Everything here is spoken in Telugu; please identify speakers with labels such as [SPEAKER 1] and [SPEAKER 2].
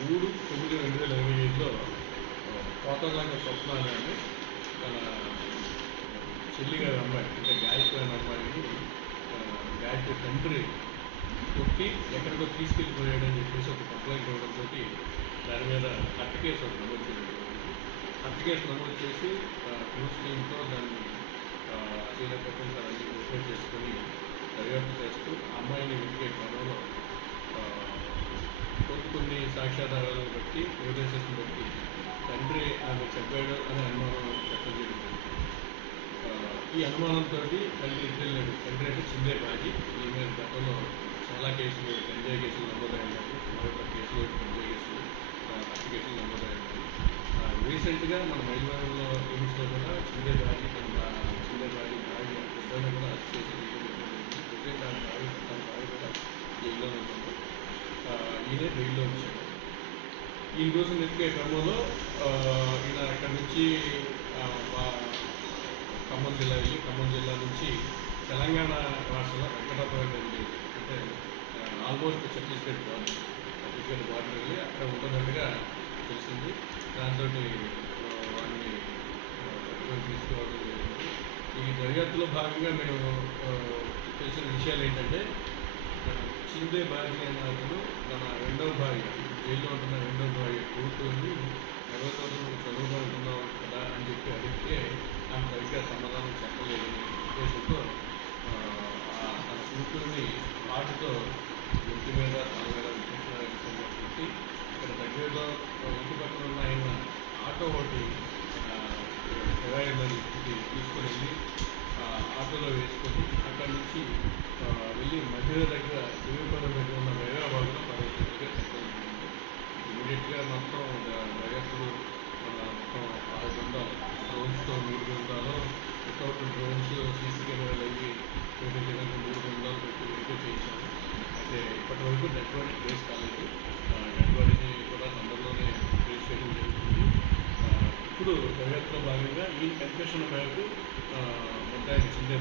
[SPEAKER 1] మూడు తొమ్మిది రెండు వేల ఇరవై ఐదులో కోతగాంగ స్వప్న అనేది తన చెల్లి గారి అమ్మాయి అంటే గాయకులైన తండ్రి కొట్టి ఎక్కడికో తీసుకెళ్ళిపోయాడని చెప్పేసి ఒక కంప్లైంట్ ఇవ్వడంతో దాని మీద హత్య ఒక నమోదు చేయడం హత్య కేసు చేసి క్లోజ్ టీంతో దాన్ని శ్రీరంగం సార్ అన్ని చేసుకుని చేసుకొని దర్యాప్తు చేస్తూ అమ్మాయిని వెతికే క్రమంలో కొన్ని కొన్ని సాక్ష్యాధారాలను బట్టి ఎవిడెన్సెస్ని బట్టి తండ్రి ఆమె చెప్పాడు అనే అనుమానం వ్యక్తం జరిగింది ఈ అనుమానంతో తల్లి ఇద్దరు తండ్రి అంటే చిందే బాజీ. ఈ మీద గతంలో చాలా కేసులు గంజాయి కేసులు నమోదయ్యాయి మరొక కేసులు గంజాయి కేసులు ఆ, కేసులు నమోదయ్యాయి రీసెంట్గా మన మైలవరంలో ఎయిమ్స్లో కూడా చిందే బాజీ తన బా- చిందే బాజీ బాజీ ఇద్దరిని కూడా అరెస్ట్ చేసి జైల్లో పెట్టడం జరిగింది. ప్రజెంట్ ఆమె భార్య తన భార్య కూడా జైల్లో ఉంటుంది ఆ, ఈయనే బెయిల్లో వచ్చాడు ఈ కోసం వెతికే క్రమంలో ఈయన అక్కడి నుంచి ఖమ్మం జిల్లా వెళ్ళి ఖమ్మం జిల్లా నుంచి తెలంగాణ రాష్ట్రంలో వెంకటాపురం వెళ్ళి అంటే almost Chhattisgarh border Chhattisgarh border వెళ్ళి అక్కడ ఉంటున్నట్టుగా తెలిసింది. దాంతో వాడిని ఆ, పట్టుకొని జరిగింది. ఈ దర్యాప్తులో భాగంగా మేము తెలిసిన విషయాలు ఏంటంటే చిందే భార్య అనే తన రెండవ భార్య జైల్లో ఉంటున్న రెండవ భార్య కూతుర్ని ఎవరితో చదువుకుంటున్నావు కదా అని చెప్పి అడిగితే ఆమె సరిగ్గా సమాధానం చెప్పలేదని ఉద్దేశంతో తన కూతుర్ని వాటితో ఇంటి మీద తన మీద ఇక్కడ దగ్గరలో ఇంటి పక్కన ఉన్న ఆయన ఆటో ఒకటి ఆ, తీసుకొని వెళ్ళి ఆటోలో వేసుకొని అక్కడి నుంచి వెళ్ళి మధ్యలో దగ్గర వరకు డెడ్ బాడీ ట్రేస్ కూడా నంబర్లోనే ట్రేస్ చేయడం జరుగుతుంది. ఇప్పుడు దర్యాప్తులో భాగంగా ఈ కన్ఫెషన్ మేరకు ముద్దాయికి చెందే